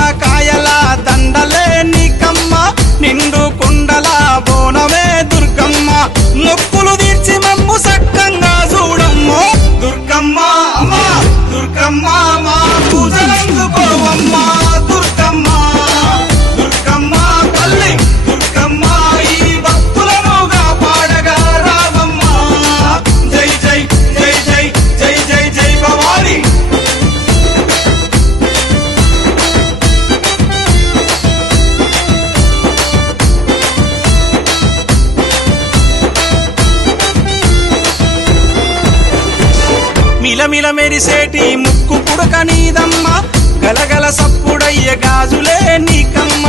నిమ్మకాయల దండలే నీకమ్మ నిండు కుండల బోనమే దుర్గమ్మ మొక్కులు తీర్చి మమ్ము సక్కంగా చూడమ్మో దుర్గమ్మ అమ్మా దుర్గమ్మ మా పూజలందుకోవమ్మ దుర్గమ్మ దుర్గమ్మ తల్లి దుర్గమ్మ ఈ భక్తులనుగా పాడగా రావమ్మ జై జై జై జై జై జై జై భవాని మిలమిల మెరిసేటి ముక్కు పుడక నీదమ్మ గలగల సప్పుడయ్య గాజులే నీకమ్మ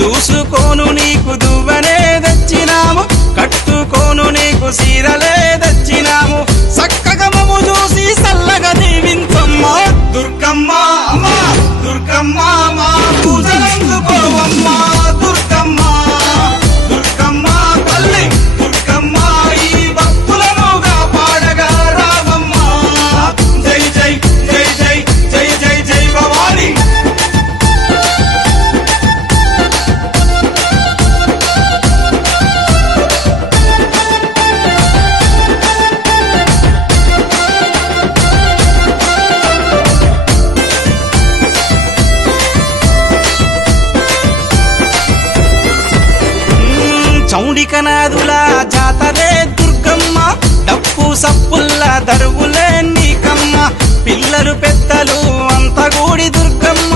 దూసుకోను నీకు దువ్వనే తెచ్చినాము కట్టుకోను నీకు సీరలే తెచ్చినాము సక్కగా మమ్ము చూసి సల్లగా దీవించమ్మ దుర్గమ్మ అమ్మా దుర్గమ్మ మా పూజలందుకోవమ్మ దుర్గమ్మ దుర్గమ్మ తల్లి దుర్గమ్మ ఈ భక్తులనుగా పాడగా రావమ్మ జై జై జై జై జై జై జై భవాని చౌడికనాదుల జాతరే దుర్గమ్మ డప్పు సప్పుల్ల దరువులే నీకమ్మ పిల్లలు పెద్దలు అంత గూడి దుర్గమ్మ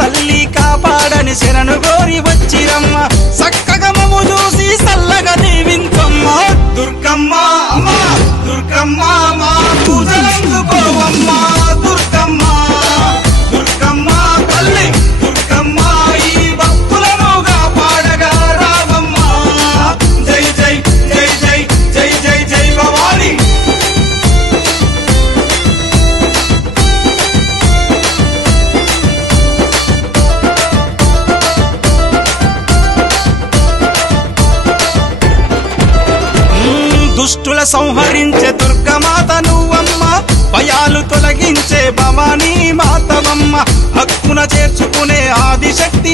తల్లి కాపాడని శరణు గోరి వచ్చిరమ్మ సక్కగా మమ్ము చూసి సల్లగా దీవించమ్మ దుర్గమ్మ అమ్మా దుర్గమ్మ మా పూజలందుకోవమ్మ దుర్గమ్మ దుర్గమ్మ తల్లి దుర్గమ్మ ఈ భక్తులనుగా పాడగా రావమ్మ జై జై జై జై జై జై జై భవాని దుష్టుల సంహరించే దుర్గమాత నువ్వమ్మ భయాలు తొలగించే భవానీ మాతవమ్మ హక్కున చేర్చుకునే ఆదిశక్తి